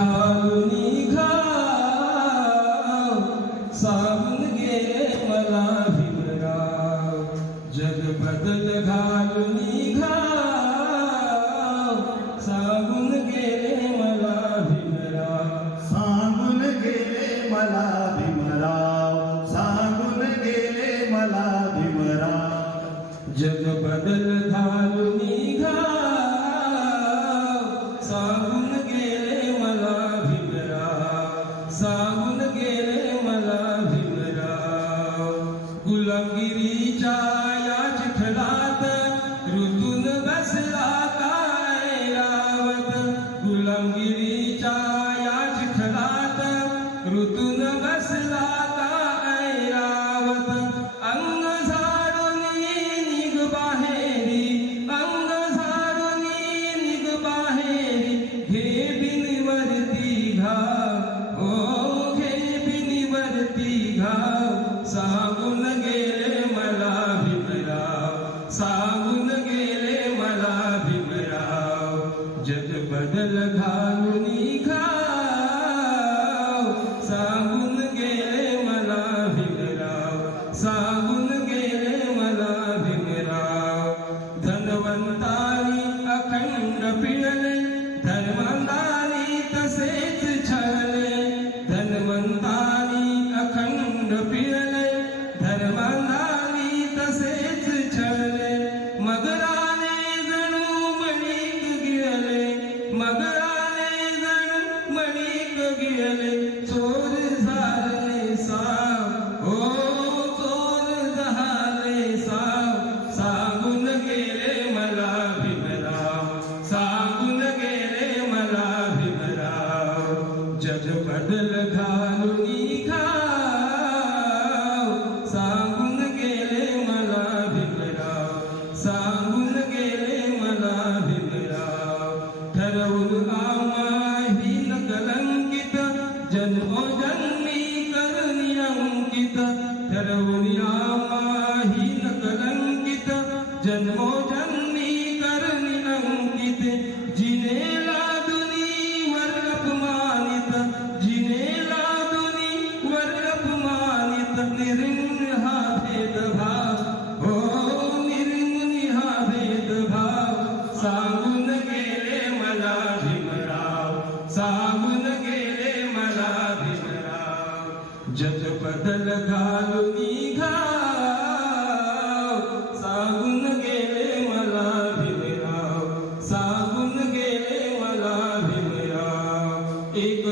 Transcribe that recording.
घालून घाव सांगून गेले मला भीमराव. जग बदल घालून घाव सांगून गेले मला भीमराव. सांगून गेले मला भीमराव, सांगून गेले मला भीमराव. जग बदल घालून घाव सांगून गेले मला भीमराव. सांगून गेले मला भीमराव. गुलामगिरीच्या या चिखलात ऋतून बसला काय रावत. गुलामगिरीच्या या चिखलात ऋतून बसला काय रावत. अंग झाडून निघ बाहेरी, अंग झाडून निघ बाहेरी. घे बिनवरती घाव, ओ घे बिनवरती घाव. सांगून गेले मला भीमराव, सांगून गेले मला भीमराव. जग बदल घालून घाव सांगून गेले मला भीमराव. सांगून गेले मला भीमराव. धनवंतानी अखंड पिळले, धर्मांधानी तसेच छळले. धनवंतानी अखंड पिळले, धर्मांधानी तसेच छळले. मगराने जणू मणिक गिळले, मगराने जणू मणिक गिळले. चोर झाले साव, ओ चोर झाले साव. सांगून गेले मला भीमराव, सांगून गेले मला भीमराव. जग बदल घालून घाव सांगून गेले मला भीमराव. सांगून गेले मला भीमराव. ठरवून आम्हाही कलंकित, जन्मोजन्मी करणी अंकित. ठरवून आम्हाही कलंकित, जन्मोजन्मी करणी अंकित. जिनेला दुनीवर अपमानित, जिनेला दुनीवर अपमानित. निर्मून हा भेदभाव, हो निर्मून हा भेदभाव. सांगून गेले मला भीमराव, सांगून गेले मला भीमराव. जग बदल घालून घाव सांगून गेले मला भीमराव. सांगून गेले मला भीमराव. एक